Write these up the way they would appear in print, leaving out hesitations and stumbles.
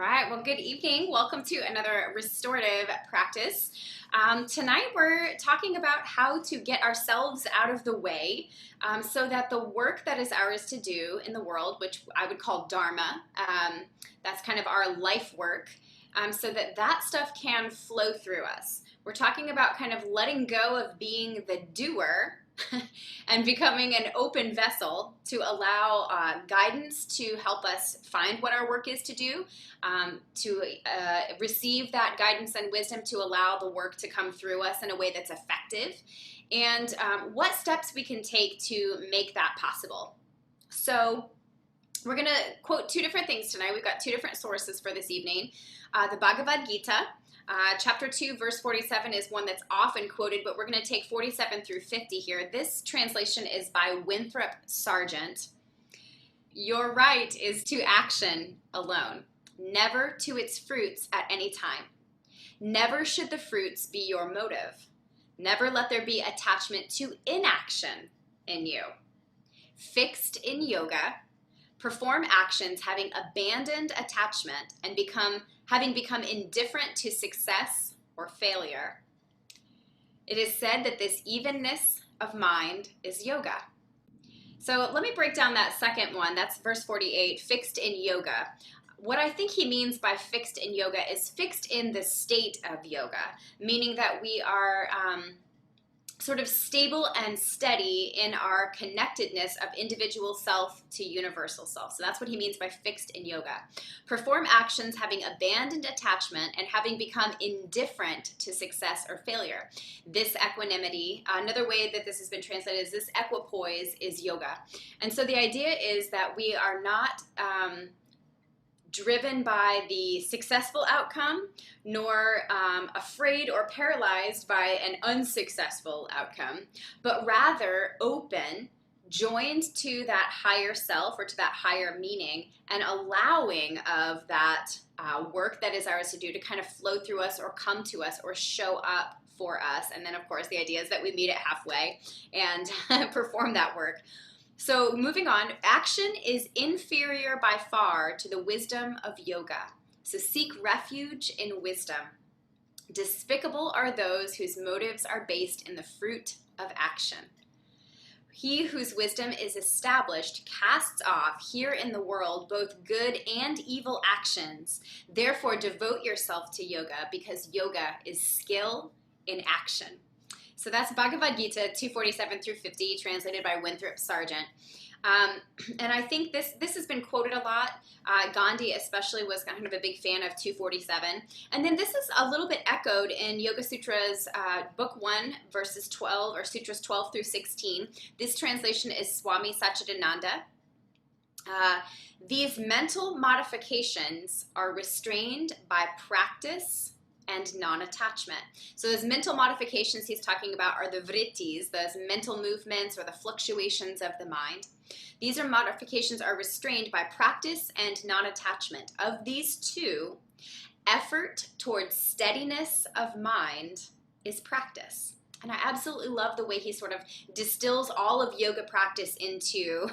right, well, good evening. Welcome to another restorative practice. Tonight we're talking about how to get ourselves out of the way so that the work that is ours to do in the world, which I would call Dharma, that's kind of our life work, so that that stuff can flow through us. We're talking about kind of letting go of being the doer and becoming an open vessel to allow guidance to help us find what our work is to do, to receive that guidance and wisdom to allow the work to come through us in a way that's effective, and what steps we can take to make that possible. So we're going to quote two different things tonight. We've got two different sources for this evening. The Bhagavad Gita. Chapter 2, verse 47 is one that's often quoted, but we're going to take 47 through 50 here. This translation is by Winthrop Sargent. Your right is to action alone, never to its fruits at any time. Never should the fruits be your motive. Never let there be attachment to inaction in you. Fixed in yoga, perform actions having abandoned attachment and having become indifferent to success or failure. It is said that this evenness of mind is yoga. So let me break down that second one. That's verse 48, fixed in yoga. What I think he means by fixed in yoga is fixed in the state of yoga, meaning that we are sort of stable and steady in our connectedness of individual self to universal self. So that's what he means by fixed in yoga. Perform actions having abandoned attachment and having become indifferent to success or failure. This equanimity, another way that this has been translated is this equipoise is yoga. And so the idea is that we are not driven by the successful outcome, nor afraid or paralyzed by an unsuccessful outcome, but rather open, joined to that higher self or to that higher meaning, and allowing of that work that is ours to do to kind of flow through us or come to us or show up for us. And then, of course, the idea is that we meet it halfway and perform that work. So moving on, action is inferior by far to the wisdom of yoga. So seek refuge in wisdom. Despicable are those whose motives are based in the fruit of action. He whose wisdom is established casts off here in the world both good and evil actions. Therefore devote yourself to yoga because yoga is skill in action. So that's Bhagavad Gita 247 through 50, translated by Winthrop Sargent. And I think this has been quoted a lot. Gandhi especially was kind of a big fan of 247. And then this is a little bit echoed in Yoga Sutras, book 1, verses 12, or sutras 12 through 16. This translation is Swami Satchidananda. These mental modifications are restrained by practice and non-attachment. So those mental modifications he's talking about are the vrittis, those mental movements or the fluctuations of the mind. These modifications are restrained by practice and non-attachment. Of these two, effort towards steadiness of mind is practice. And I absolutely love the way he sort of distills all of yoga practice into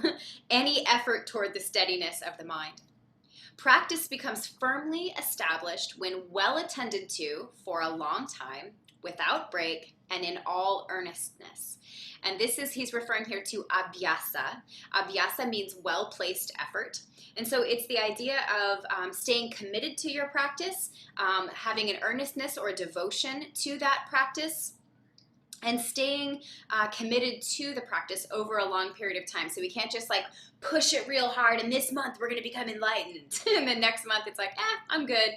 any effort toward the steadiness of the mind. Practice becomes firmly established when well attended to for a long time, without break, and in all earnestness. And he's referring here to abhyasa. Abhyasa means well-placed effort. And so it's the idea of staying committed to your practice, having an earnestness or a devotion to that practice, and staying committed to the practice over a long period of time. So we can't just like push it real hard and this month we're going to become enlightened. And then next month it's like, I'm good.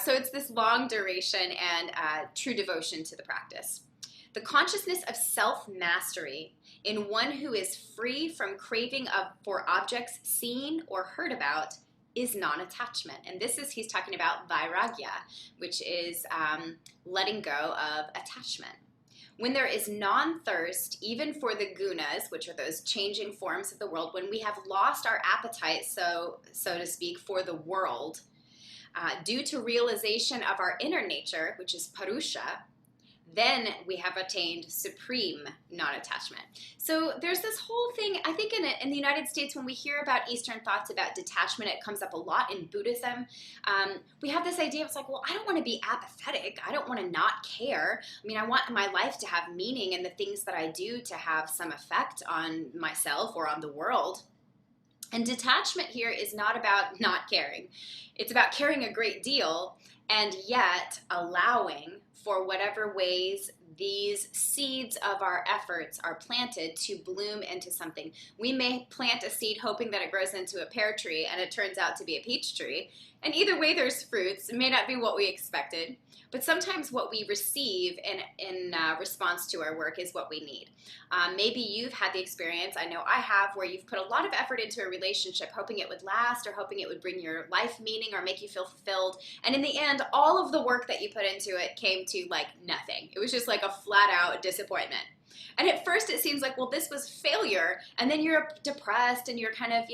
So it's this long duration and true devotion to the practice. The consciousness of self-mastery in one who is free from craving for objects seen or heard about is non-attachment. And he's talking about vairagya, which is letting go of attachment. When there is non-thirst, even for the gunas, which are those changing forms of the world, when we have lost our appetite, so to speak, for the world, due to realization of our inner nature, which is parusha, then we have attained supreme non-attachment. So there's this whole thing, I think in the United States, when we hear about Eastern thoughts about detachment, it comes up a lot in Buddhism. We have this idea, it's like, well, I don't want to be apathetic. I don't want to not care. I mean, I want my life to have meaning and the things that I do to have some effect on myself or on the world. And detachment here is not about not caring. It's about caring a great deal and yet allowing for whatever ways these seeds of our efforts are planted to bloom into something. We may plant a seed hoping that it grows into a pear tree and it turns out to be a peach tree. And either way there's fruits. It may not be what we expected, but sometimes what we receive in response to our work is what we need. Maybe you've had the experience, I know I have, where you've put a lot of effort into a relationship hoping it would last or hoping it would bring your life meaning or make you feel fulfilled. And in the end, all of the work that you put into it came to like nothing. It was just like a flat out disappointment. And at first it seems like, well, this was failure. And then you're depressed and you're kind of,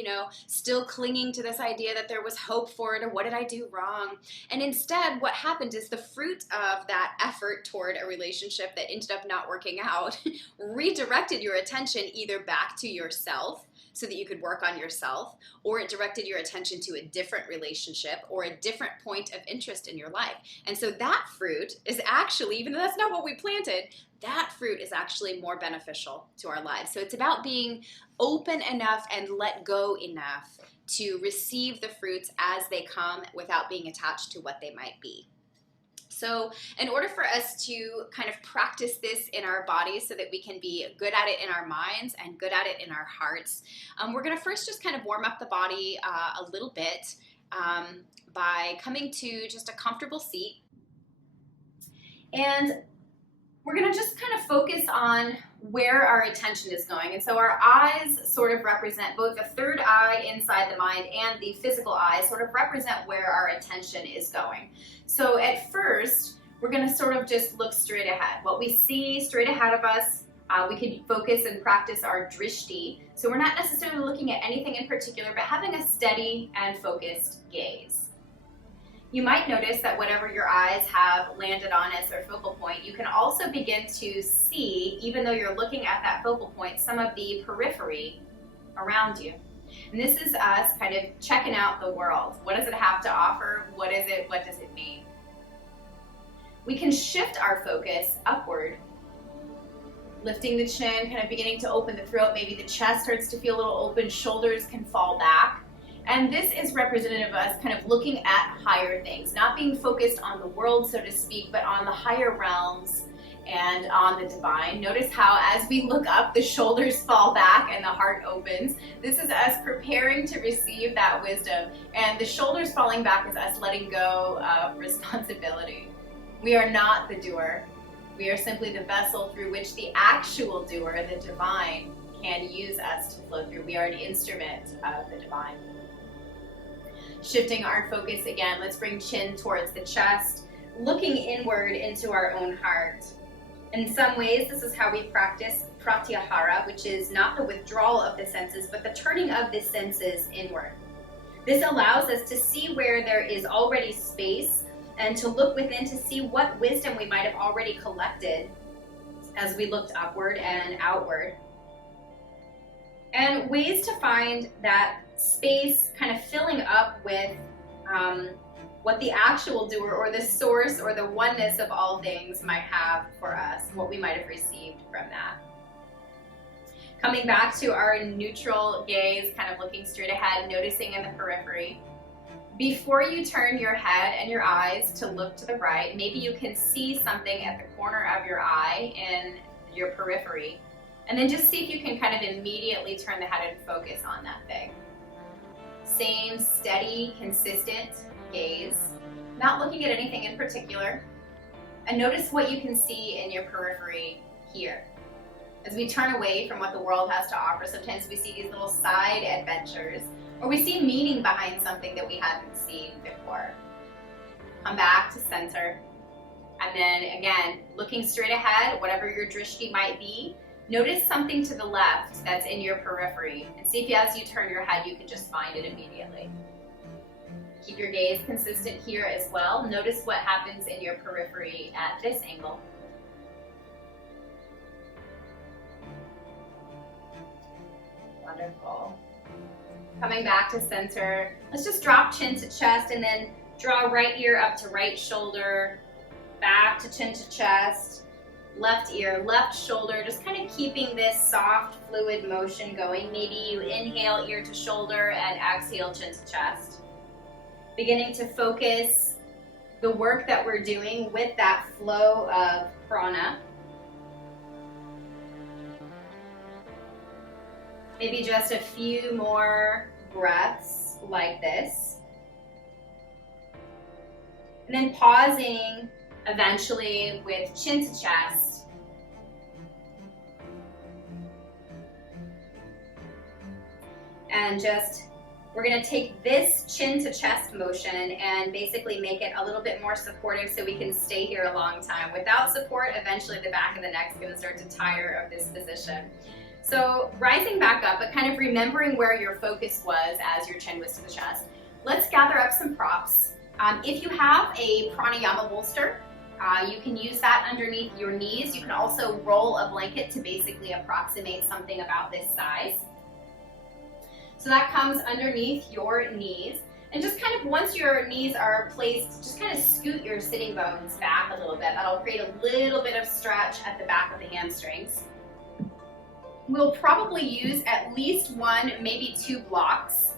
still clinging to this idea that there was hope for it or what did I do wrong? And instead what happened is the fruit of that effort toward a relationship that ended up not working out redirected your attention either back to yourself so that you could work on yourself, or it directed your attention to a different relationship or a different point of interest in your life. And so that fruit is actually, even though that's not what we planted, that fruit is actually more beneficial to our lives. So it's about being open enough and let go enough to receive the fruits as they come without being attached to what they might be. So in order for us to kind of practice this in our bodies so that we can be good at it in our minds and good at it in our hearts, we're going to first just kind of warm up the body a little bit by coming to just a comfortable seat. And we're going to just kind of focus on where our attention is going. And so our eyes sort of represent both the third eye inside the mind and the physical eye sort of represent where our attention is going. So at first, we're going to sort of just look straight ahead. What we see straight ahead of us, we can focus and practice our drishti. So we're not necessarily looking at anything in particular, but having a steady and focused gaze. You might notice that whatever your eyes have landed on as their focal point, you can also begin to see, even though you're looking at that focal point, some of the periphery around you. And this is us kind of checking out the world. What does it have to offer? What is it? What does it mean? We can shift our focus upward, lifting the chin, kind of beginning to open the throat. Maybe the chest starts to feel a little open, shoulders can fall back. And this is representative of us kind of looking at higher things, not being focused on the world, so to speak, but on the higher realms and on the divine. Notice how as we look up, the shoulders fall back and the heart opens. This is us preparing to receive that wisdom. And the shoulders falling back is us letting go of responsibility. We are not the doer. We are simply the vessel through which the actual doer, the divine, can use us to flow through. We are an instrument of the divine. Shifting our focus again, let's bring chin towards the chest, looking inward into our own heart. In some ways, this is how we practice pratyahara, which is not the withdrawal of the senses, but the turning of the senses inward. This allows us to see where there is already space and to look within to see what wisdom we might have already collected as we looked upward and outward. And ways to find that space kind of filling up with what the actual doer or the source or the oneness of all things might have for us, what we might have received from that. Coming back to our neutral gaze, kind of looking straight ahead, noticing in the periphery. Before you turn your head and your eyes to look to the right, maybe you can see something at the corner of your eye in your periphery. And then just see if you can kind of immediately turn the head and focus on that thing. Same steady, consistent gaze, not looking at anything in particular. And notice what you can see in your periphery here. As we turn away from what the world has to offer, sometimes we see these little side adventures, or we see meaning behind something that we haven't seen before. Come back to center. And then again, looking straight ahead, whatever your drishti might be, notice something to the left that's in your periphery and see if as you turn your head, you can just find it immediately. Keep your gaze consistent here as well. Notice what happens in your periphery at this angle. Wonderful. Coming back to center, let's just drop chin to chest and then draw right ear up to right shoulder, back to chin to chest, left ear, left shoulder, just kind of keeping this soft fluid motion going. Maybe you inhale ear to shoulder and exhale chin to chest. Beginning to focus the work that we're doing with that flow of prana. Maybe just a few more breaths like this. And then pausing eventually with chin to chest. And just, we're going to take this chin to chest motion and basically make it a little bit more supportive so we can stay here a long time. Without support, eventually the back of the neck is going to start to tire of this position. So rising back up, but kind of remembering where your focus was as your chin was to the chest. Let's gather up some props. If you have a pranayama bolster, you can use that underneath your knees. You can also roll a blanket to basically approximate something about this size. So that comes underneath your knees. And just kind of once your knees are placed, just kind of scoot your sitting bones back a little bit. That'll create a little bit of stretch at the back of the hamstrings. We'll probably use at least one, maybe two blocks.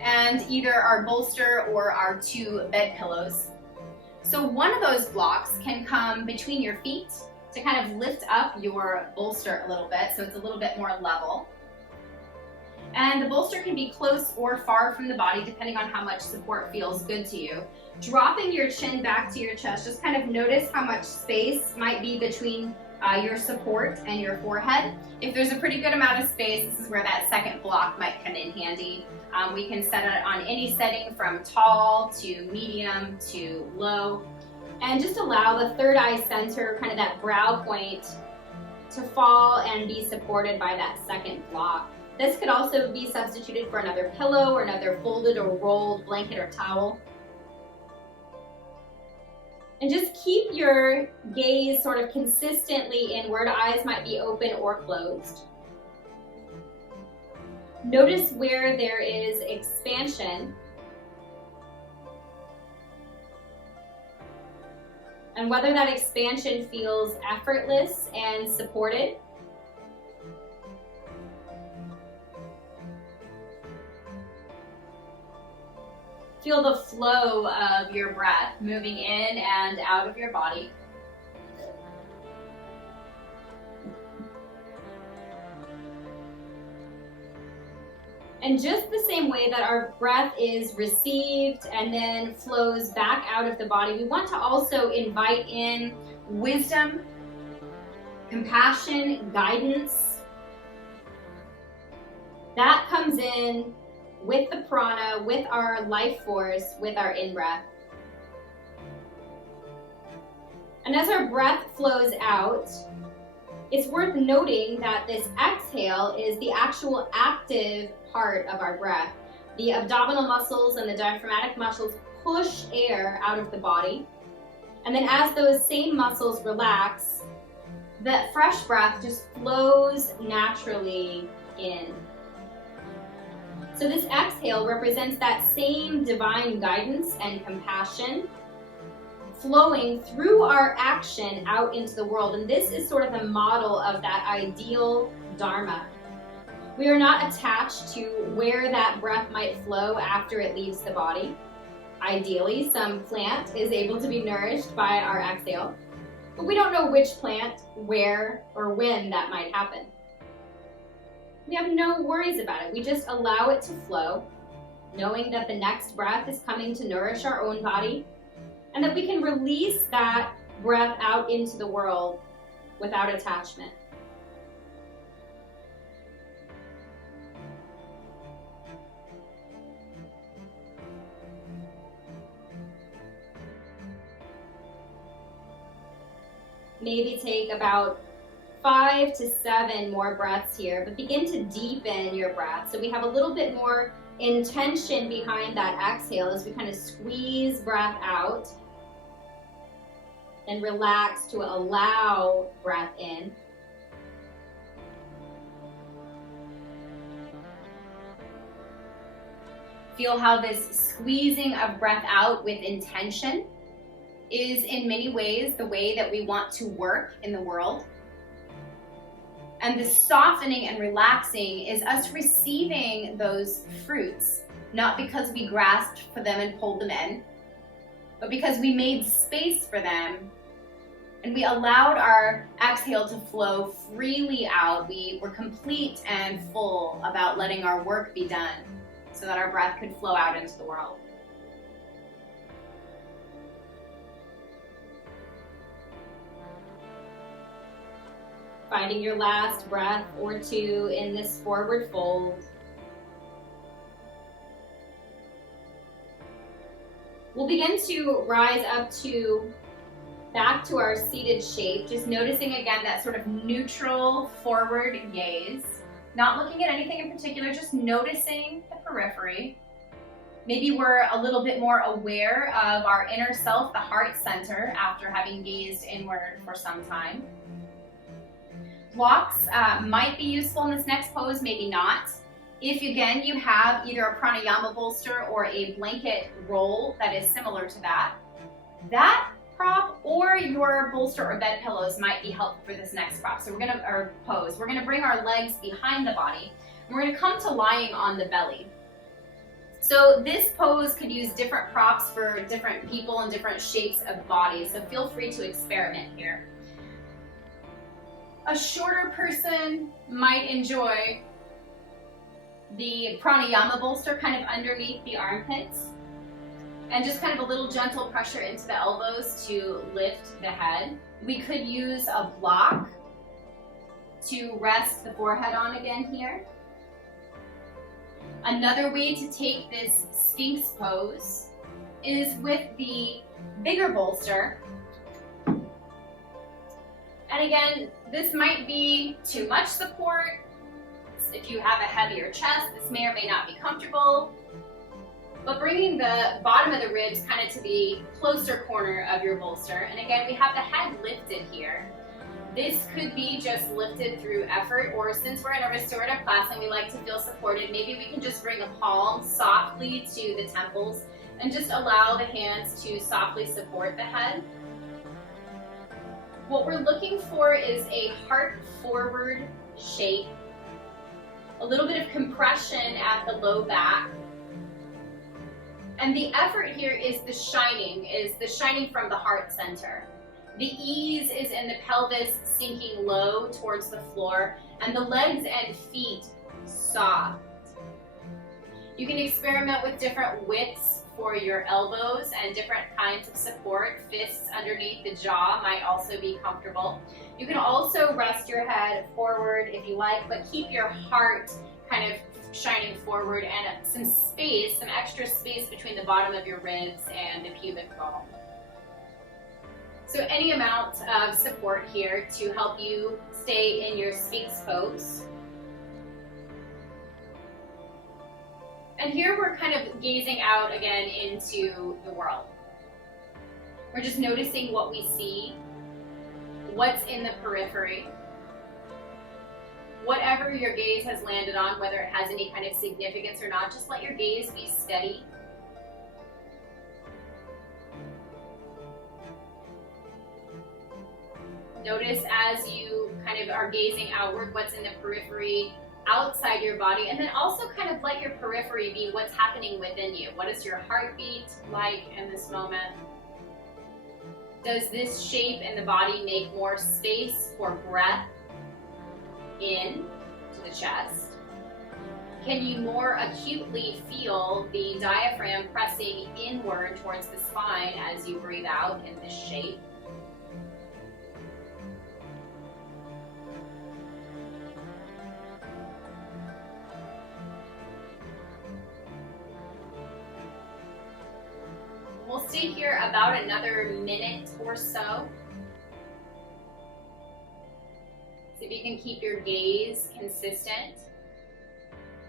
And either our bolster or our two bed pillows. So one of those blocks can come between your feet to kind of lift up your bolster a little bit so it's a little bit more level. And the bolster can be close or far from the body depending on how much support feels good to you. Dropping your chin back to your chest, just kind of notice how much space might be between your support and your forehead. If there's a pretty good amount of space, this is where that second block might come in handy. We can set it on any setting from tall to medium to low. And just allow the third eye center, kind of that brow point, to fall and be supported by that second block. This could also be substituted for another pillow or another folded or rolled blanket or towel. And just keep your gaze sort of consistently inward. Eyes might be open or closed. Notice where there is expansion. And whether that expansion feels effortless and supported. Feel the flow of your breath moving in and out of your body. And just the same way that our breath is received and then flows back out of the body, we want to also invite in wisdom, compassion, guidance. That comes in with the prana, with our life force, with our in-breath. And as our breath flows out, it's worth noting that this exhale is the actual active part of our breath. The abdominal muscles and the diaphragmatic muscles push air out of the body. And then as those same muscles relax, that fresh breath just flows naturally in. So this exhale represents that same divine guidance and compassion flowing through our action out into the world. And this is sort of the model of that ideal Dharma. We are not attached to where that breath might flow after it leaves the body. Ideally, some plant is able to be nourished by our exhale, but we don't know which plant, where, or when that might happen. We have no worries about it. We just allow it to flow, knowing that the next breath is coming to nourish our own body, and that we can release that breath out into the world without attachment. Maybe take about 5 to 7 more breaths here, but begin to deepen your breath. So we have a little bit more intention behind that exhale as we kind of squeeze breath out and relax to allow breath in. Feel how this squeezing of breath out with intention is in many ways the way that we want to work in the world. And the softening and relaxing is us receiving those fruits, not because we grasped for them and pulled them in, but because we made space for them and we allowed our exhale to flow freely out. We were complete and full about letting our work be done so that our breath could flow out into the world. Finding your last breath or two in this forward fold. We'll begin to rise up back to our seated shape, just noticing again that sort of neutral forward gaze. Not looking at anything in particular, just noticing the periphery. Maybe we're a little bit more aware of our inner self, the heart center, after having gazed inward for some time. Blocks might be useful in this next pose, maybe not. If again you have either a pranayama bolster or a blanket roll that is similar to that prop or your bolster or bed pillows might be helpful for this next prop. So pose. We're gonna bring our legs behind the body and we're gonna come to lying on the belly. So this pose could use different props for different people and different shapes of bodies. So feel free to experiment here. A shorter person might enjoy the pranayama bolster kind of underneath the armpits and just kind of a little gentle pressure into the elbows to lift the head. We could use a block to rest the forehead on again here. Another way to take this Sphinx pose is with the bigger bolster. And again, this might be too much support. If you have a heavier chest, this may or may not be comfortable. But bringing the bottom of the ribs kind of to the closer corner of your bolster. And again, we have the head lifted here. This could be just lifted through effort, or since we're in a restorative class and we like to feel supported, maybe we can just bring a palm softly to the temples and just allow the hands to softly support the head. What we're looking for is a heart forward shape, a little bit of compression at the low back. And the effort here is the shining from the heart center. The ease is in the pelvis sinking low towards the floor and the legs and feet soft. You can experiment with different widths for your elbows and different kinds of support. Fists underneath the jaw might also be comfortable. You can also rest your head forward if you like, but keep your heart kind of shining forward and some extra space between the bottom of your ribs and the pubic bone. So any amount of support here to help you stay in your Sphinx pose. And here we're kind of gazing out again into the world. We're just noticing what we see, what's in the periphery. Whatever your gaze has landed on, whether it has any kind of significance or not, just let your gaze be steady. Notice as you kind of are gazing outward what's in the periphery outside your body, and then also kind of let your periphery be what's happening within you. What is your heartbeat like in this moment? Does this shape in the body make more space for breath in to the chest? Can you more acutely feel the diaphragm pressing inward towards the spine as you breathe out in this shape? We'll stay here about another minute or so. See if you can keep your gaze consistent.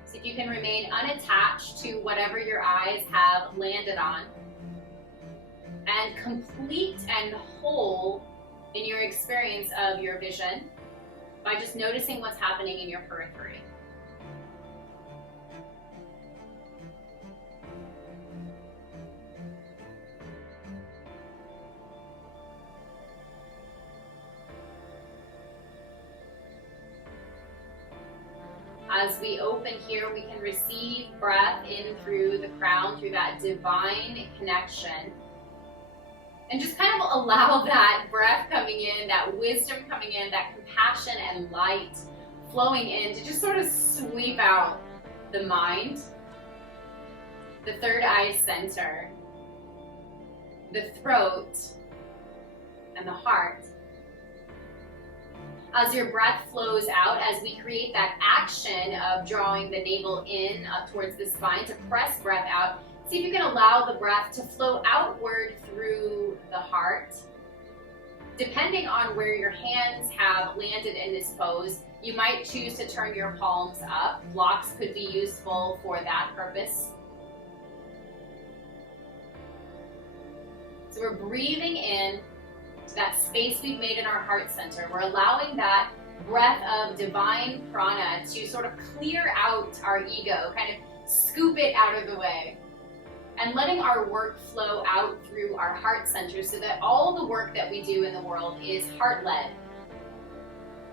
See if you can remain unattached to whatever your eyes have landed on. And complete and whole in your experience of your vision by just noticing what's happening in your periphery. As we open here, we can receive breath in through the crown, through that divine connection. And just kind of allow that breath coming in, that wisdom coming in, that compassion and light flowing in to just sort of sweep out the mind, the third eye center, the throat, and the heart. As your breath flows out, as we create that action of drawing the navel in up towards the spine to press breath out, see if you can allow the breath to flow outward through the heart. Depending on where your hands have landed in this pose, you might choose to turn your palms up. Blocks could be useful for that purpose. So we're breathing in to that space we've made in our heart center. We're allowing that breath of divine prana to sort of clear out our ego, kind of scoop it out of the way. And letting our work flow out through our heart center so that all the work that we do in the world is heart-led.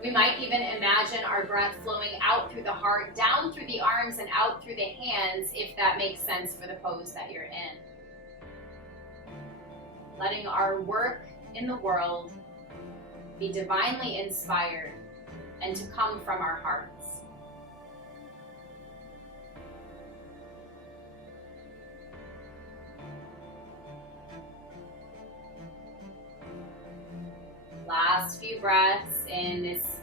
We might even imagine our breath flowing out through the heart, down through the arms, and out through the hands, if that makes sense for the pose that you're in. Letting our work in the world be divinely inspired and to come from our hearts. Last few breaths in this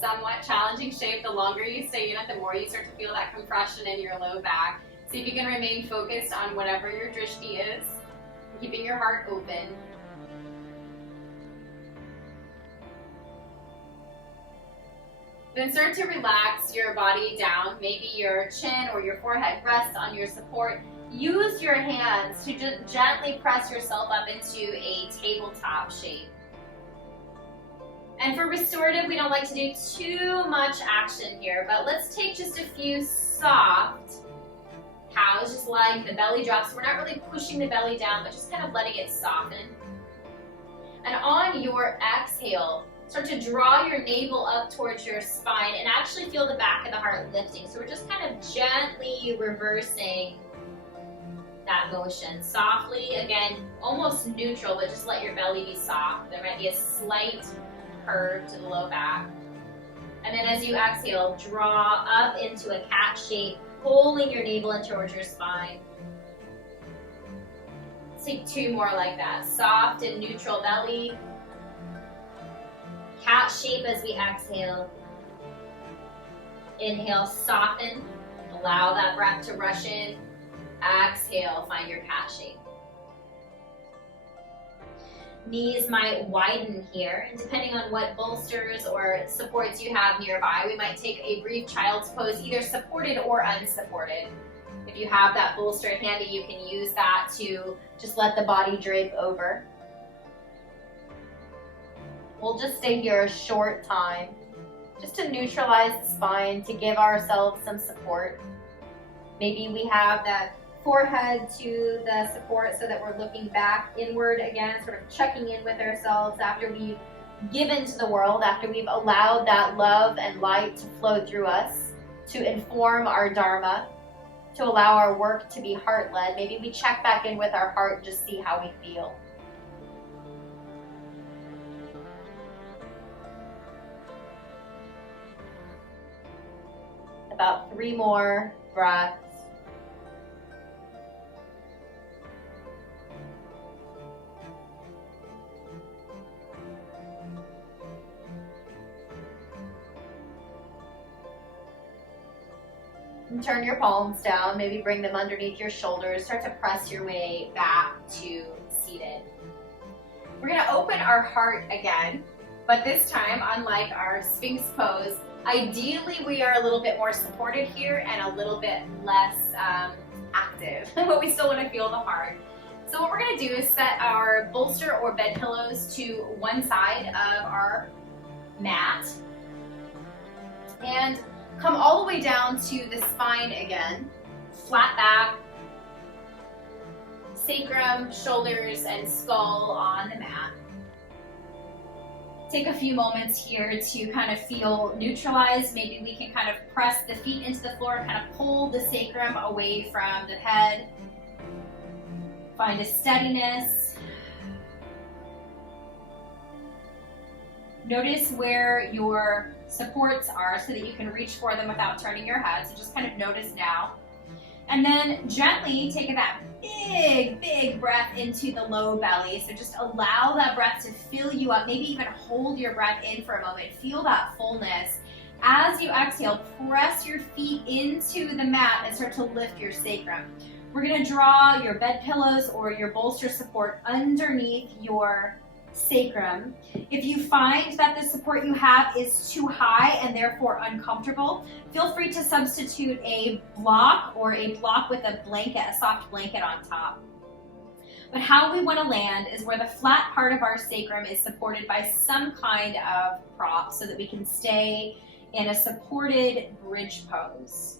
somewhat challenging shape. The longer you stay in it, the more you start to feel that compression in your low back. See if you can remain focused on whatever your drishti is, keeping your heart open. Then start to relax your body down. Maybe your chin or your forehead rests on your support. Use your hands to just gently press yourself up into a tabletop shape. And for restorative, we don't like to do too much action here, but let's take just a few soft cows, just letting the belly drop. So we're not really pushing the belly down, but just kind of letting it soften. And on your exhale, start to draw your navel up towards your spine and actually feel the back of the heart lifting. So we're just kind of gently reversing that motion. Softly, again, almost neutral, but just let your belly be soft. There might be a slight curve to the low back. And then as you exhale, draw up into a cat shape, pulling your navel in towards your spine. Let's take two more like that. Soft and neutral belly. Cat shape as we exhale. Inhale, soften. Allow that breath to rush in. Exhale, find your cat shape. Knees might widen here, and depending on what bolsters or supports you have nearby, we might take a brief child's pose, either supported or unsupported. If you have that bolster handy, you can use that to just let the body drape over. We'll just stay here a short time, just to neutralize the spine, to give ourselves some support. Maybe we have that forehead to the support so that we're looking back inward again, sort of checking in with ourselves after we've given to the world, after we've allowed that love and light to flow through us, to inform our Dharma, to allow our work to be heart-led. Maybe we check back in with our heart and just see how we feel. About 3 more breaths. And turn your palms down, maybe bring them underneath your shoulders. Start to press your way back to seated. We're going to open our heart again, but this time, unlike our Sphinx pose, ideally we are a little bit more supported here and a little bit less active, but we still want to feel the heart. So what we're going to do is set our bolster or bed pillows to one side of our mat and come all the way down to the spine again, flat back, sacrum, shoulders, and skull on the mat. Take a few moments here to kind of feel neutralized. Maybe we can kind of press the feet into the floor and kind of pull the sacrum away from the head. Find a steadiness. Notice where your supports are so that you can reach for them without turning your head. So just kind of notice now. And then gently take that big breath into the low belly. So just allow that breath to fill you up. Maybe even hold your breath in for a moment. Feel that fullness. As you exhale, press your feet into the mat and start to lift your sacrum. We're going to draw your bed pillows or your bolster support underneath your sacrum. If you find that the support you have is too high and therefore uncomfortable, feel free to substitute a block or a block with a blanket, a soft blanket on top. But how we want to land is where the flat part of our sacrum is supported by some kind of prop so that we can stay in a supported bridge pose.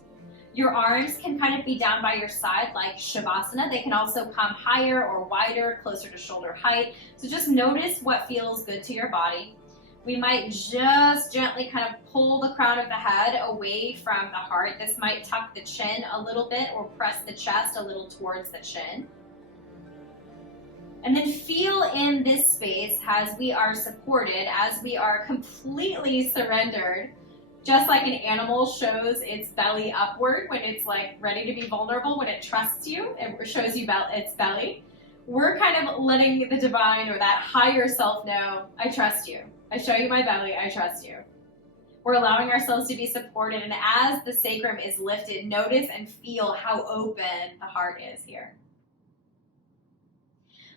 Your arms can kind of be down by your side like Shavasana. They can also come higher or wider, closer to shoulder height. So just notice what feels good to your body. We might just gently kind of pull the crown of the head away from the heart. This might tuck the chin a little bit or press the chest a little towards the chin. And then feel in this space as we are supported, as we are completely surrendered. Just like an animal shows its belly upward when it's like ready to be vulnerable, when it trusts you, it shows you its belly. We're kind of letting the divine or that higher self know, I trust you. I show you my belly, I trust you. We're allowing ourselves to be supported, and as the sacrum is lifted, notice and feel how open the heart is here.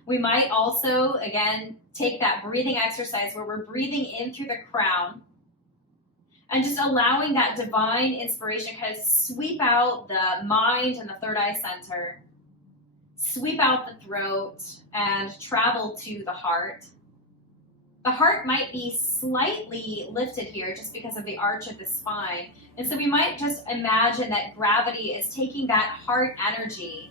We might also, again, take that breathing exercise where we're breathing in through the crown, and just allowing that divine inspiration kind of sweep out the mind and the third eye center, sweep out the throat, and travel to the heart. The heart might be slightly lifted here just because of the arch of the spine. And so we might just imagine that gravity is taking that heart energy,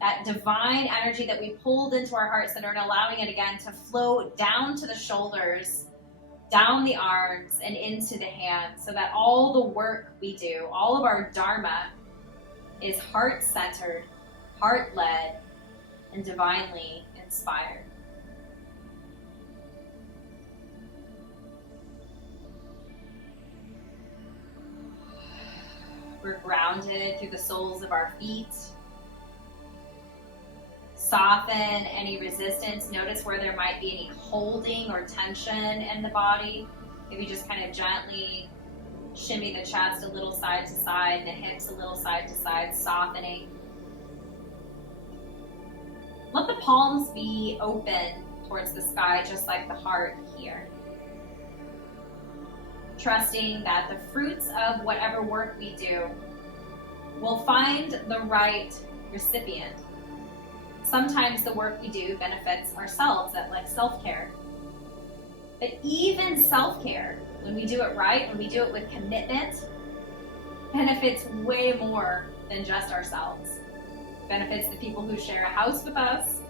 that divine energy that we pulled into our heart center, and allowing it again to flow down to the shoulders, down the arms, and into the hands, so that all the work we do, all of our Dharma, is heart-centered, heart-led, and divinely inspired. We're grounded through the soles of our feet. Soften any resistance. Notice where there might be any holding or tension in the body. Maybe just kind of gently shimmy the chest a little side to side, the hips a little side to side, softening. Let the palms be open towards the sky, just like the heart here. Trusting that the fruits of whatever work we do will find the right recipient. Sometimes the work we do benefits ourselves, that like self-care. But even self-care, when we do it right, when we do it with commitment, benefits way more than just ourselves. Benefits the people who share a house with us,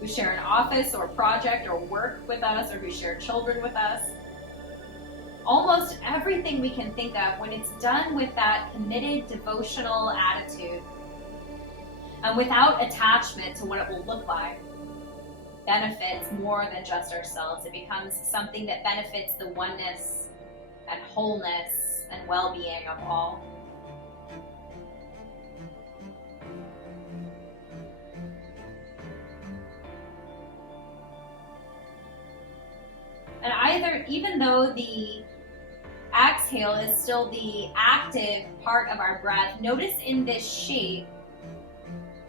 who share an office or project or work with us, or who share children with us. Almost everything we can think of, when it's done with that committed devotional attitude, and without attachment to what it will look like, benefits more than just ourselves. It becomes something that benefits the oneness and wholeness and well-being of all. And even though the exhale is still the active part of our breath, notice in this shape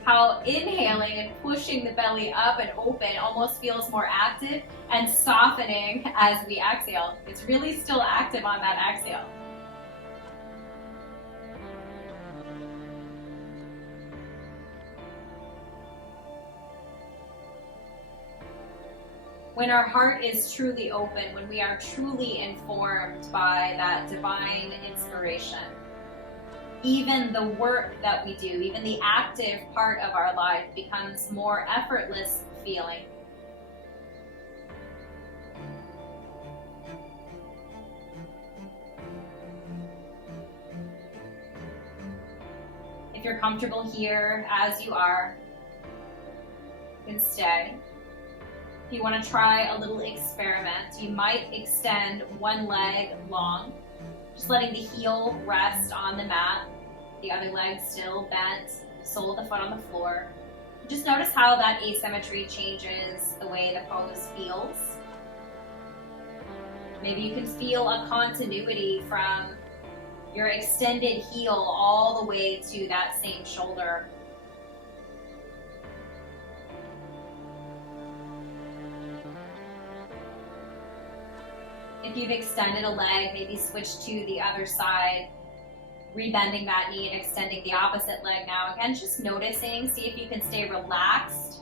how inhaling and pushing the belly up and open almost feels more active, and softening as we exhale. It's really still active on that exhale. When our heart is truly open, when we are truly informed by that divine inspiration, even the work that we do, even the active part of our life becomes more effortless feeling. you're comfortable here as you are, you can stay. If you want to try a little experiment, you might extend one leg long, just letting the heel rest on the mat, the other leg still bent, sole of the foot on the floor. Just notice how that asymmetry changes the way the pose feels. Maybe you can feel a continuity from your extended heel all the way to that same shoulder. If you've extended a leg, maybe switch to the other side, rebending that knee and extending the opposite leg now. Again, just noticing, see if you can stay relaxed.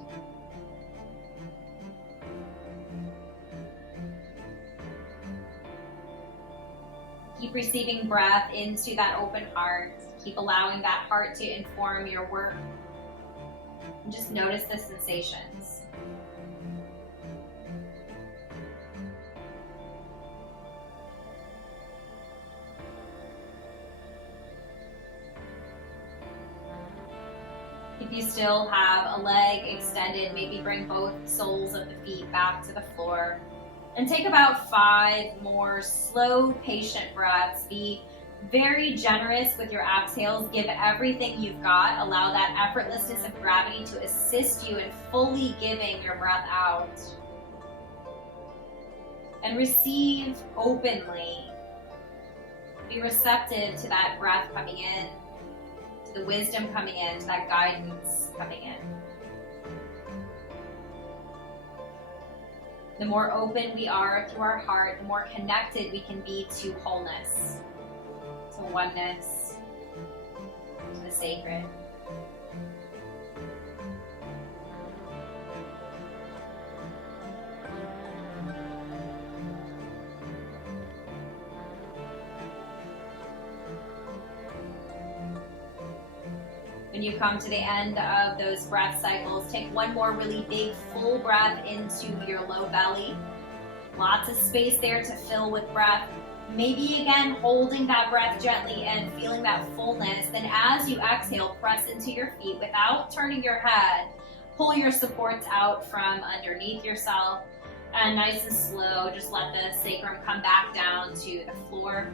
Keep receiving breath into that open heart. Keep allowing that heart to inform your work. And just notice the sensations. If you still have a leg extended, maybe bring both soles of the feet back to the floor. And take about 5 more slow, patient breaths. Be very generous with your exhales. Give everything you've got. Allow that effortlessness of gravity to assist you in fully giving your breath out. And receive openly. Be receptive to that breath coming in, to the wisdom coming in, to that guidance coming in. The more open we are through our heart, the more connected we can be to wholeness, to oneness, to the sacred. When you come to the end of those breath cycles, take one more really big full breath into your low belly. Lots of space there to fill with breath. Maybe again, holding that breath gently and feeling that fullness. Then as you exhale, press into your feet without turning your head. Pull your supports out from underneath yourself. And nice and slow, just let the sacrum come back down to the floor.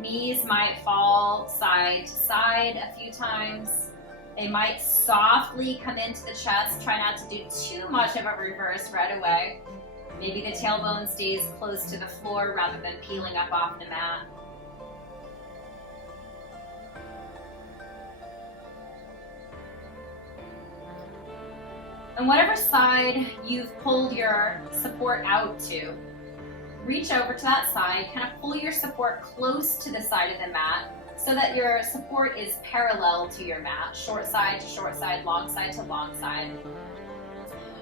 Knees might fall side to side a few times. They might softly come into the chest. Try not to do too much of a reverse right away. Maybe the tailbone stays close to the floor rather than peeling up off the mat. And whatever side you've pulled your support out to, reach over to that side, kind of pull your support close to the side of the mat so that your support is parallel to your mat, short side to short side, long side to long side.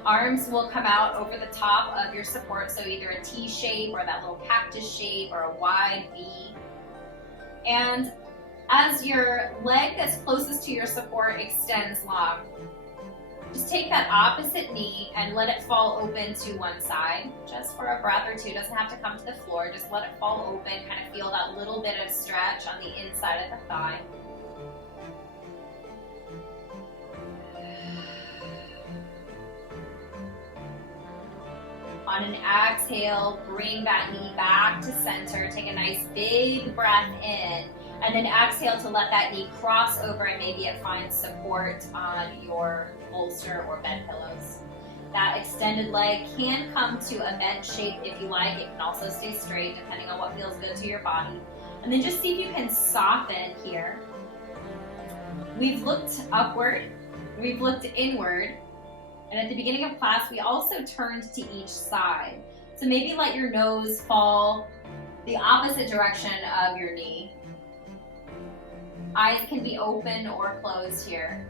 Arms will come out over the top of your support, so either a T shape or that little cactus shape or a wide V. And as your leg that's closest to your support extends long, just take that opposite knee and let it fall open to one side, just for a breath or two. It doesn't have to come to the floor. Just let it fall open, kind of feel that little bit of stretch on the inside of the thigh. On an exhale, bring that knee back to center. Take a nice big breath in. And then exhale to let that knee cross over and maybe it finds support on your bolster or bed pillows. That extended leg can come to a bent shape if you like. It can also stay straight depending on what feels good to your body. And then just see if you can soften here. We've looked upward, we've looked inward, and at the beginning of class we also turned to each side. So maybe let your nose fall the opposite direction of your knee. Eyes can be open or closed here.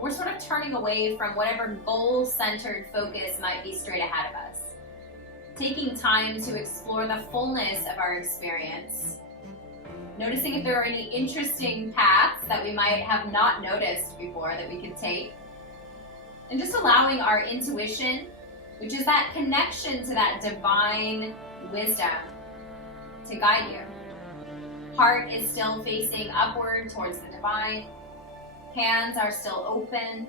We're sort of turning away from whatever goal-centered focus might be straight ahead of us. Taking time to explore the fullness of our experience. Noticing if there are any interesting paths that we might have not noticed before that we can take. And just allowing our intuition, which is that connection to that divine wisdom, to guide you. Heart is still facing upward towards the divine. Hands are still open.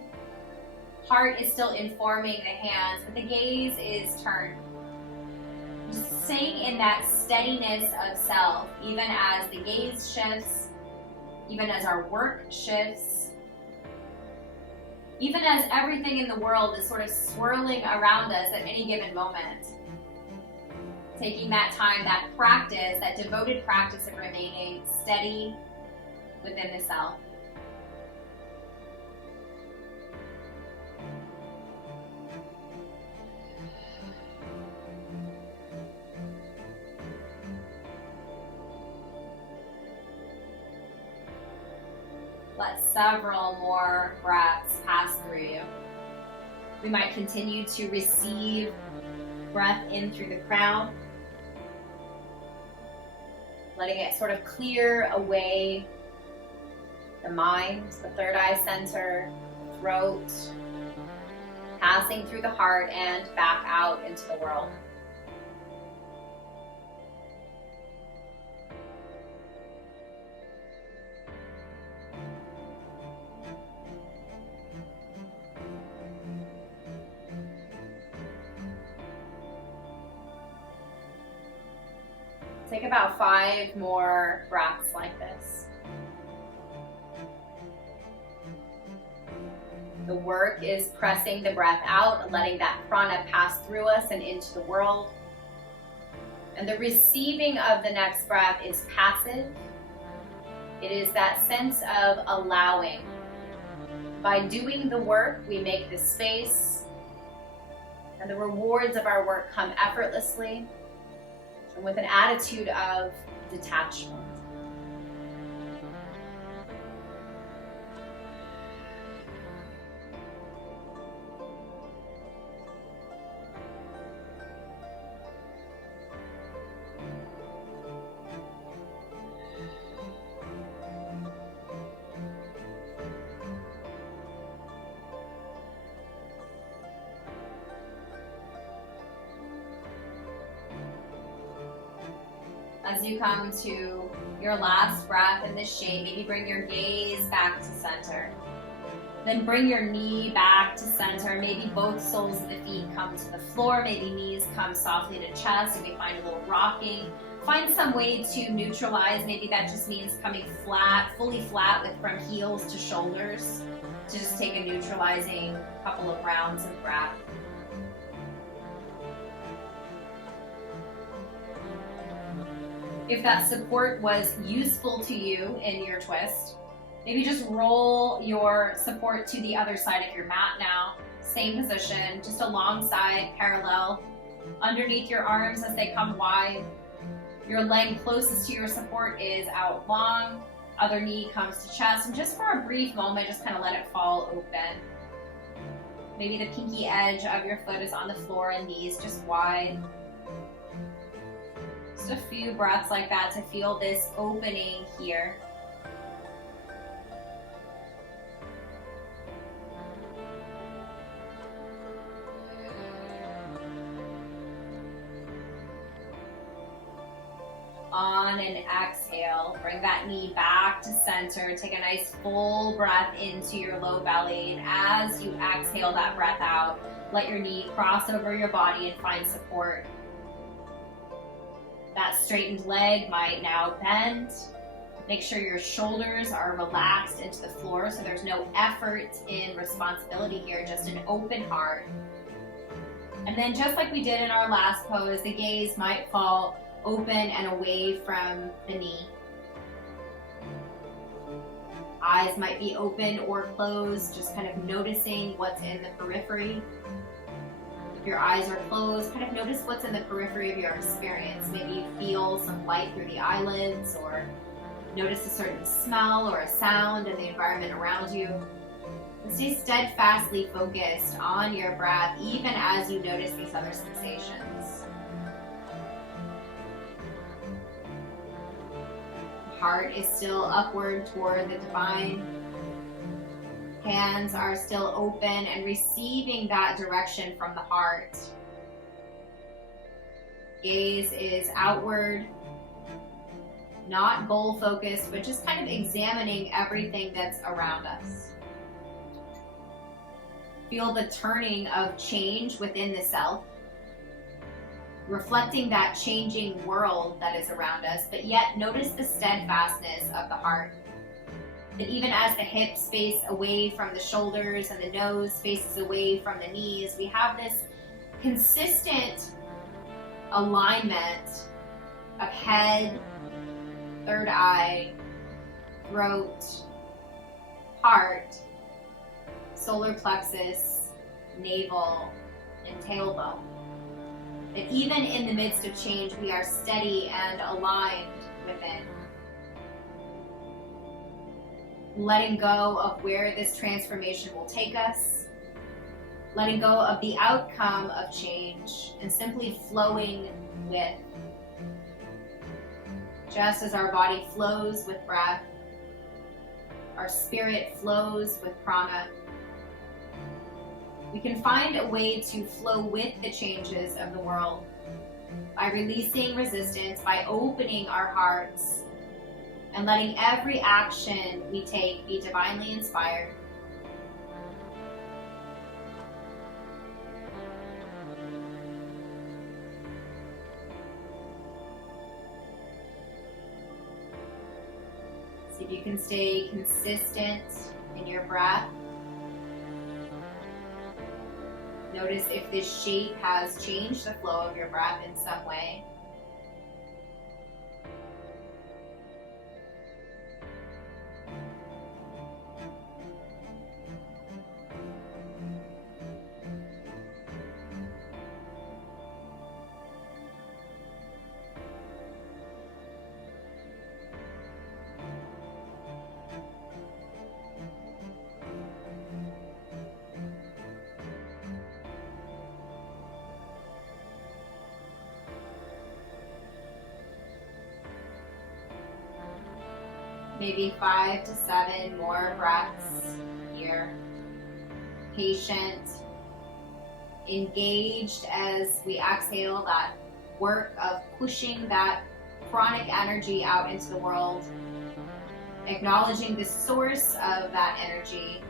Heart is still informing the hands, but the gaze is turned. Just staying in that steadiness of self, even as the gaze shifts, even as our work shifts, even as everything in the world is sort of swirling around us at any given moment. Taking that time, that practice, that devoted practice of remaining steady within the self. Let several more breaths pass through you. We might continue to receive breath in through the crown, letting it sort of clear away the mind, the third eye center, throat, passing through the heart and back out into the world. Take about 5 more breaths like this. The work is pressing the breath out, letting that prana pass through us and into the world. And the receiving of the next breath is passive. It is that sense of allowing. By doing the work, we make the space, and the rewards of our work come effortlessly, and with an attitude of detachment. As you come to your last breath in this shape, maybe bring your gaze back to center. Then bring your knee back to center. Maybe both soles of the feet come to the floor. Maybe knees come softly to chest. And we find a little rocking. Find some way to neutralize. Maybe that just means coming flat, fully flat from heels to shoulders. To just take a neutralizing couple of rounds of breath. If that support was useful to you in your twist, maybe just roll your support to the other side of your mat now. Same position, just alongside, parallel, underneath your arms as they come wide. Your leg closest to your support is out long. Other knee comes to chest. And just for a brief moment, just kind of let it fall open. Maybe the pinky edge of your foot is on the floor and knees just wide. Just a few breaths like that to feel this opening here. On an exhale, bring that knee back to center. Take a nice full breath into your low belly. And as you exhale that breath out, let your knee cross over your body and find support. That straightened leg might now bend. Make sure your shoulders are relaxed into the floor so there's no effort in responsibility here, just an open heart. And then just like we did in our last pose, the gaze might fall open and away from the knee. Eyes might be open or closed, just kind of noticing what's in the periphery. If your eyes are closed, kind of notice what's in the periphery of your experience. Maybe you feel some light through the eyelids, or notice a certain smell or a sound in the environment around you. And stay steadfastly focused on your breath, even as you notice these other sensations. Heart is still upward toward the divine. Hands are still open and receiving that direction from the heart. Gaze is outward. not goal focused, but just kind of examining everything that's around us. Feel the turning of change within the self, reflecting that changing world that is around us, but yet notice the steadfastness of the heart. That even as the hips face away from the shoulders and the nose faces away from the knees, we have this consistent alignment of head, third eye, throat, heart, solar plexus, navel, and tailbone. That even in the midst of change, we are steady and aligned within. Letting go of where this transformation will take us, letting go of the outcome of change, and simply flowing with. Just as our body flows with breath, our spirit flows with prana, we can find a way to flow with the changes of the world by releasing resistance, by opening our hearts, and letting every action we take be divinely inspired. See if you can stay consistent in your breath. Notice if this shape has changed the flow of your breath in some way. Maybe 5 to 7 more breaths here. Patient, engaged as we exhale that work of pushing that chronic energy out into the world, acknowledging the source of that energy,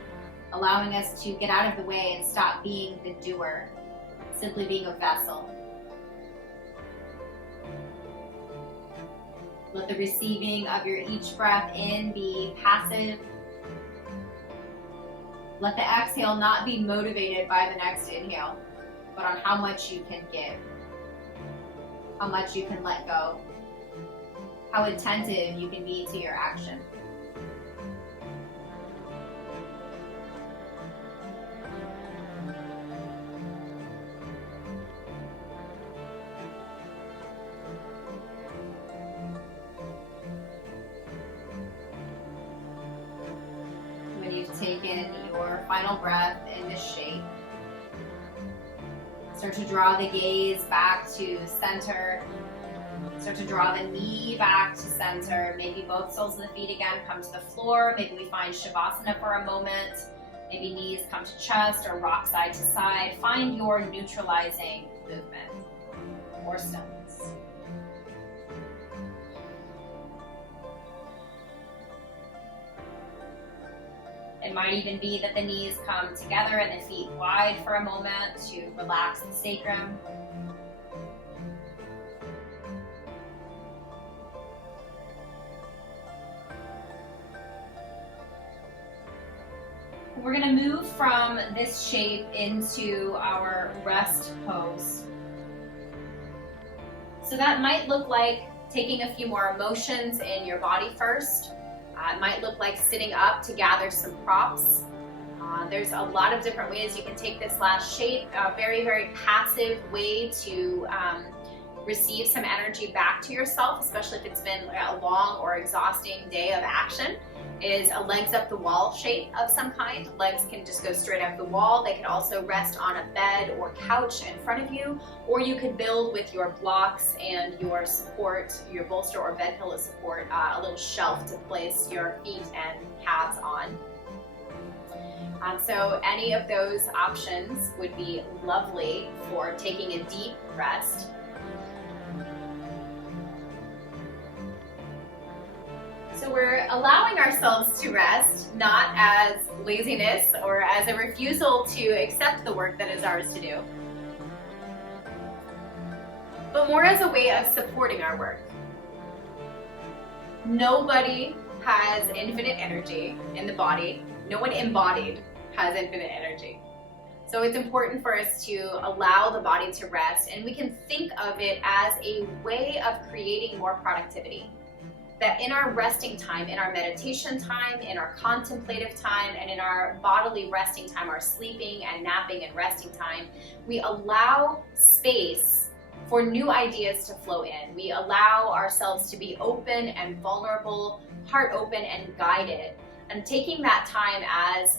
allowing us to get out of the way and stop being the doer, simply being a vessel. Let the receiving of your each breath in be passive. Let the exhale not be motivated by the next inhale, but on how much you can give, how much you can let go, how attentive you can be to your action. Taken your final breath in this shape. Start to draw the gaze back to center. Start to draw the knee back to center. Maybe both soles of the feet again come to the floor. Maybe we find Shavasana for a moment. Maybe knees come to chest or rock side to side. Find your neutralizing movement or stillness. It might even be that the knees come together and the feet wide for a moment to relax the sacrum. We're going to move from this shape into our rest pose. So that might look like taking a few more emotions in your body first. It might look like sitting up to gather some props. There's a lot of different ways you can take this last shape. A very, very passive way to receive some energy back to yourself, especially if it's been a long or exhausting day of action, is a legs up the wall shape of some kind. Legs can just go straight up the wall. They can also rest on a bed or couch in front of you, or you could build with your blocks and your support, your bolster or bed pillow support, a little shelf to place your feet and calves on. So any of those options would be lovely for taking a deep rest. So we're allowing ourselves to rest, not as laziness or as a refusal to accept the work that is ours to do, but more as a way of supporting our work. Nobody has infinite energy in the body. No one embodied has infinite energy. So it's important for us to allow the body to rest, and we can think of it as a way of creating more productivity. That in our resting time, in our meditation time, in our contemplative time, and in our bodily resting time, our sleeping and napping and resting time, we allow space for new ideas to flow in. We allow ourselves to be open and vulnerable, heart open and guided, and taking that time as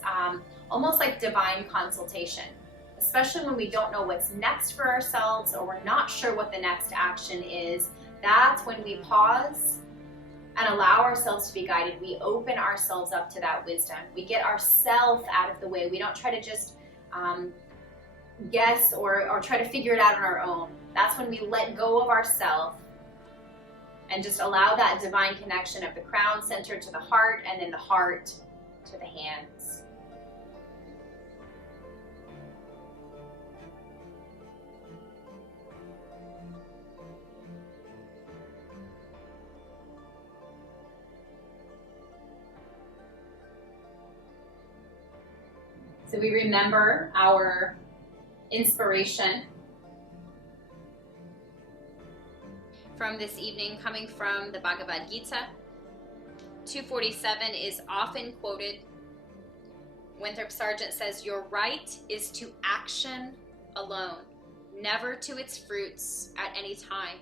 almost like divine consultation, especially when we don't know what's next for ourselves or we're not sure what the next action is. That's when we pause and allow ourselves to be guided. We open ourselves up to that wisdom. We get ourselves out of the way. We don't try to just guess or try to figure it out on our own. That's when we let go of ourselves and just allow that divine connection of the crown center to the heart, and then the heart to the hands. So we remember our inspiration from this evening coming from the Bhagavad Gita. 247 is often quoted. Winthrop Sargent says, "Your right is to action alone, never to its fruits at any time.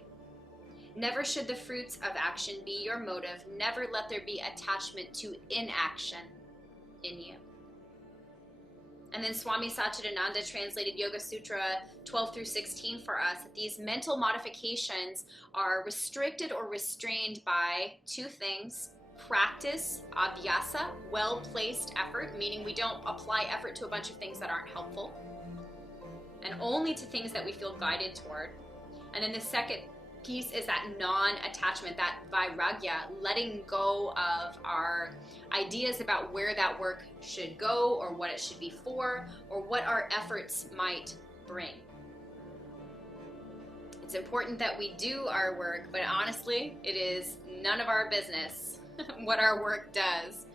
Never should the fruits of action be your motive. Never let there be attachment to inaction in you." And then Swami Satchidananda translated Yoga Sutra 12 through 16 for us. These mental modifications are restricted or restrained by two things: practice, abhyasa, well-placed effort, meaning we don't apply effort to a bunch of things that aren't helpful, and only to things that we feel guided toward. And then the second piece is that non-attachment, that vairagya, letting go of our ideas about where that work should go or what it should be for or what our efforts might bring. It's important that we do our work, but honestly, it is none of our business what our work does.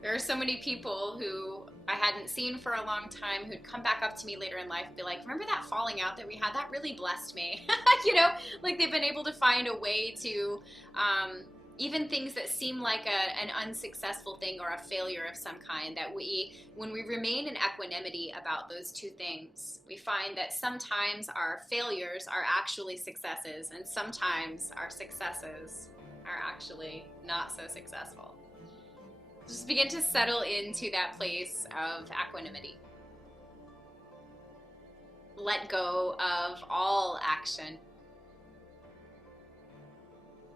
There are so many people who I hadn't seen for a long time who'd come back up to me later in life and be like, "Remember that falling out that we had? That really blessed me." You know, like they've been able to find a way to, even things that seem like an unsuccessful thing or a failure of some kind, that when we remain in equanimity about those two things, we find that sometimes our failures are actually successes, and sometimes our successes are actually not so successful. Just begin to settle into that place of equanimity. Let go of all action.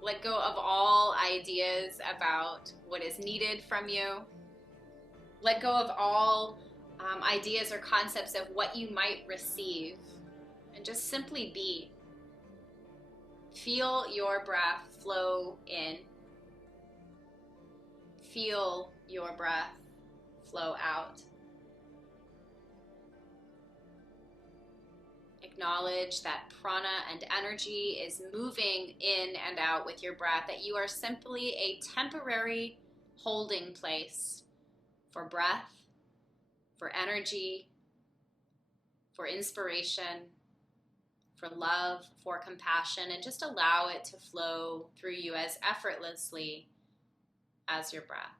Let go of all ideas about what is needed from you. Let go of all ideas or concepts of what you might receive, and just simply be. Feel your breath flow in. Feel your breath flow out. Acknowledge that prana and energy is moving in and out with your breath, that you are simply a temporary holding place for breath, for energy, for inspiration, for love, for compassion, and just allow it to flow through you as effortlessly as your breath.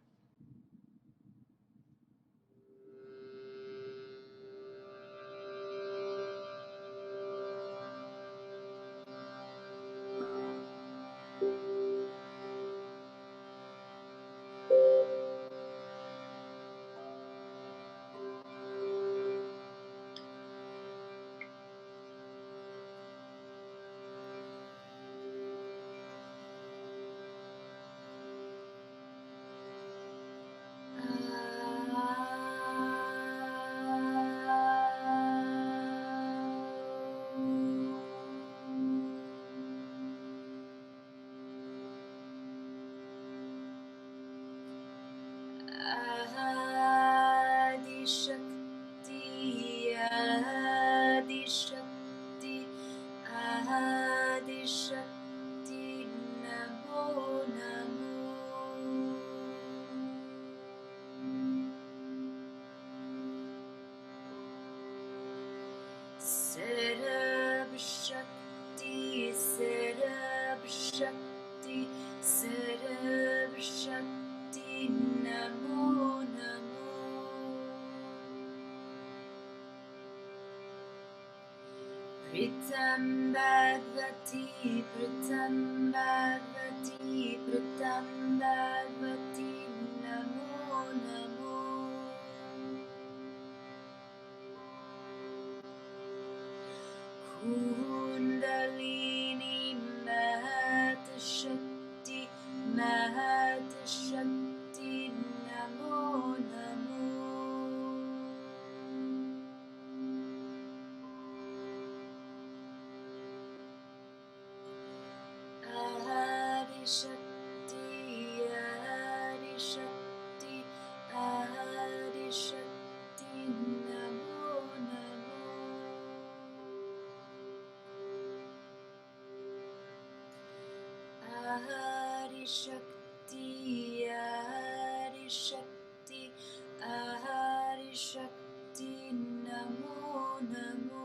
Sarab Shakti, Sarab Shakti, Sarab Shakti, Namo Namo. Pritam Bhagavati, Pritam Bhagavati, Pritam Bhagavati, Namo Namo. Kundalini Mahashakti, Mahashakti, Namo Namo. Ahadi Shakti, Ahadi Shakti, Ahadi Shakti, Namo Namo. Ahadi Shakti, Ahadi Shakti, Ahadi Shakti, Namo Namo.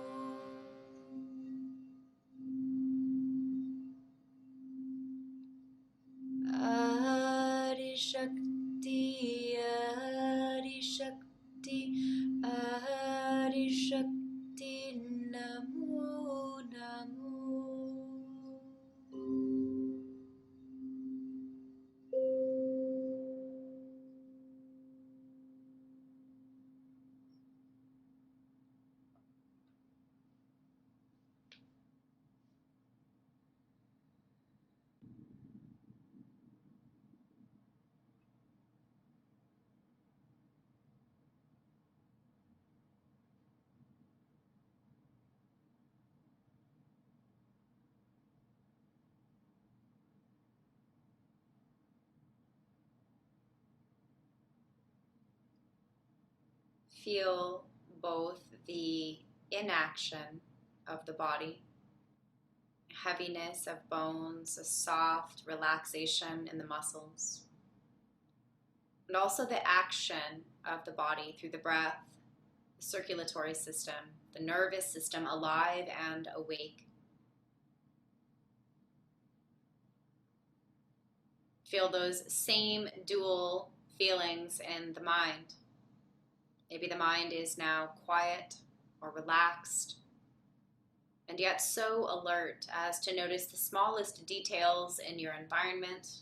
Ahadi Shakti, Ahadi Shakti, Ahadi Shakti, Namo Namo. Feel both the inaction of the body, heaviness of bones, a soft relaxation in the muscles, and also the action of the body through the breath, the circulatory system, the nervous system alive and awake. Feel those same dual feelings in the mind. Maybe the mind is now quiet or relaxed, and yet so alert as to notice the smallest details in your environment,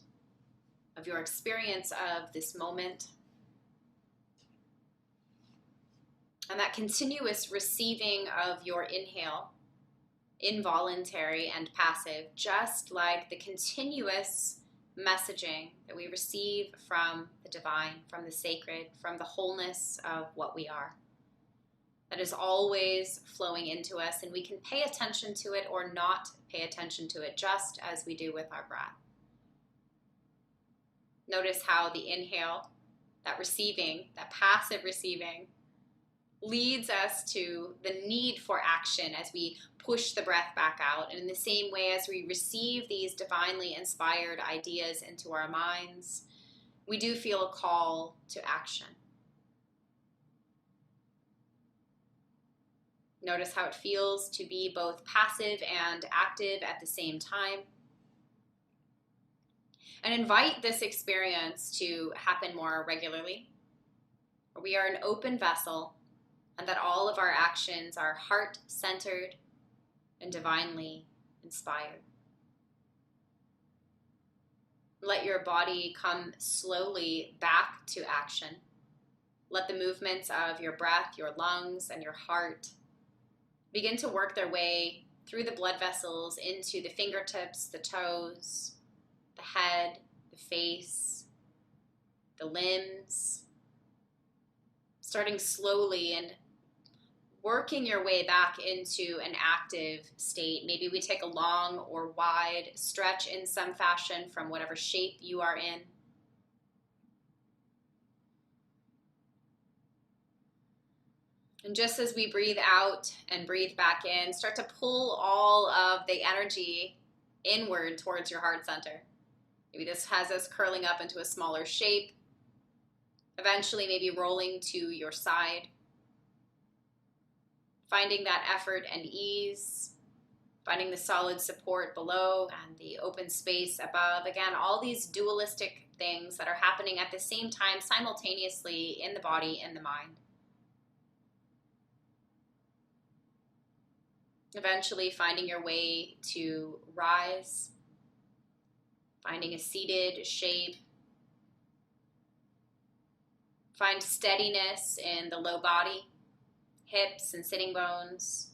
of your experience of this moment, and that continuous receiving of your inhale, involuntary and passive, just like the continuous messaging that we receive from the divine, from the sacred, from the wholeness of what we are. That is always flowing into us, and we can pay attention to it or not pay attention to it, just as we do with our breath. Notice how the inhale, that receiving, that passive receiving, leads us to the need for action as we push the breath back out. And in the same way as we receive these divinely inspired ideas into our minds, we do feel a call to action. Notice how it feels to be both passive and active at the same time. And invite this experience to happen more regularly. We are an open vessel, and that all of our actions are heart-centered and divinely inspired. Let your body come slowly back to action. Let the movements of your breath, your lungs, and your heart begin to work their way through the blood vessels into the fingertips, the toes, the head, the face, the limbs, starting slowly and working your way back into an active state. Maybe we take a long or wide stretch in some fashion from whatever shape you are in. And just as we breathe out and breathe back in, start to pull all of the energy inward towards your heart center. Maybe this has us curling up into a smaller shape, eventually maybe rolling to your side. finding that effort and ease, finding the solid support below and the open space above. Again, all these dualistic things that are happening at the same time, simultaneously in the body and the mind. Eventually finding your way to rise, finding a seated shape. Find steadiness in the low body, hips and sitting bones.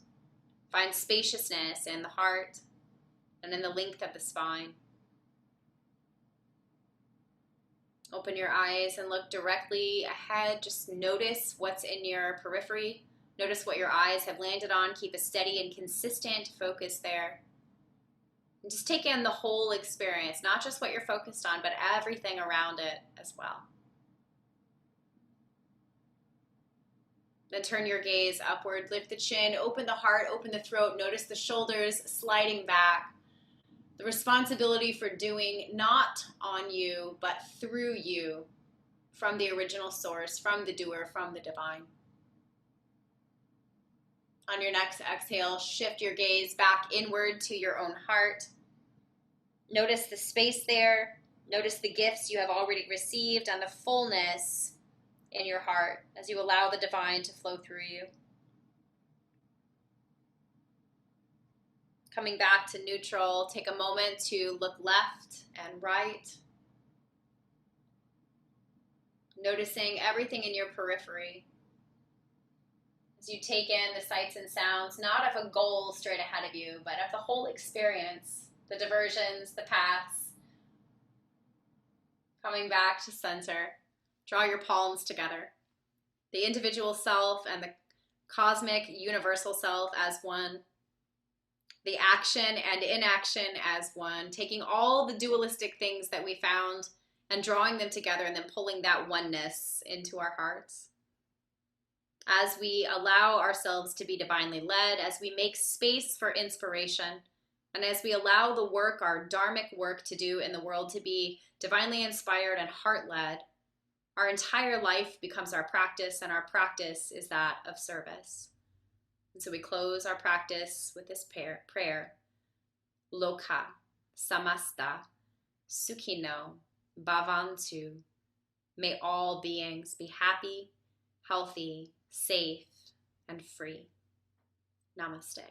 Find spaciousness in the heart and in the length of the spine. Open your eyes and look directly ahead. Just notice what's in your periphery. Notice what your eyes have landed on. Keep a steady and consistent focus there. And just take in the whole experience, not just what you're focused on, but everything around it as well. Then turn your gaze upward, lift the chin, open the heart, open the throat. Notice the shoulders sliding back. The responsibility for doing not on you, but through you, from the original source, from the doer, from the divine. On your next exhale, shift your gaze back inward to your own heart. Notice the space there. Notice the gifts you have already received and the fullness in your heart as you allow the divine to flow through you. Coming back to neutral, take a moment to look left and right. Noticing everything in your periphery. As you take in the sights and sounds, not of a goal straight ahead of you, but of the whole experience, the diversions, the paths. Coming back to center, draw your palms together. The individual self and the cosmic universal self as one. The action and inaction as one. Taking all the dualistic things that we found and drawing them together and then pulling that oneness into our hearts. As we allow ourselves to be divinely led, as we make space for inspiration, and as we allow the work, our dharmic work to do in the world to be divinely inspired and heart-led, our entire life becomes our practice, and our practice is that of service. And so we close our practice with this prayer. Loka samasta sukhino bhavantu. May all beings be happy, healthy, safe, and free. Namaste.